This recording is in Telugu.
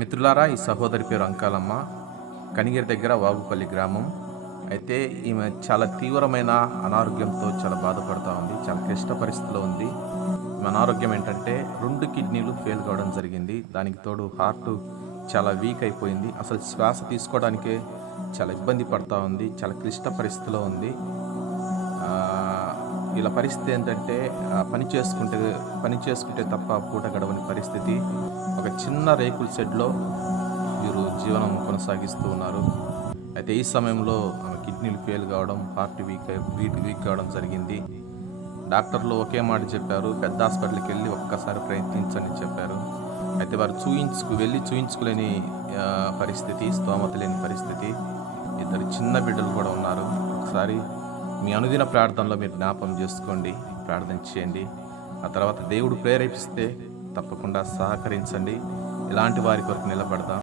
మిత్రులారా, ఈ సహోదరి పేరు అంకాలమ్మ. కనిగిరి దగ్గర వాగుపల్లి గ్రామం. అయితే ఈమె చాలా తీవ్రమైన అనారోగ్యంతో చాలా బాధపడుతూ ఉంది. చాలా క్లిష్ట పరిస్థితిలో ఉంది. ఈమె అనారోగ్యం ఏంటంటే 2 కిడ్నీలు ఫెయిల్ కావడం జరిగింది. దానికి తోడు హార్ట్ చాలా వీక్ అయిపోయింది. అసలు శ్వాస తీసుకోవడానికే చాలా ఇబ్బంది పడుతూ ఉంది. చాలా క్లిష్ట పరిస్థితిలో ఉంది. ఇలా పరిస్థితి ఏంటంటే పని చేసుకుంటే తప్ప పూట గడవని పరిస్థితి. ఒక చిన్న రేకుల షెడ్లో వీరు జీవనం కొనసాగిస్తూ ఉన్నారు. అయితే ఈ సమయంలో ఆమె కిడ్నీలు ఫెయిల్ కావడం, హార్ట్ వీక్ కావడం జరిగింది. డాక్టర్లు ఒకే మాట చెప్పారు, పెద్ద హాస్పిటల్కి వెళ్ళి ఒక్కసారి ప్రయత్నించని చెప్పారు. అయితే వారు చూయించుకోలేని పరిస్థితి, స్తోమత లేని పరిస్థితి. 2 చిన్న బిడ్డలు కూడా ఉన్నారు. ఒకసారి మీ అనుదిన ప్రార్థనలో మీరు జ్ఞాపం చేసుకోండి, ప్రార్థన చేయండి. ఆ తర్వాత దేవుడు ప్రేరేపిస్తే తప్పకుండా సహకరించండి. ఇలాంటి వారి కొరకు నిలబడదాం.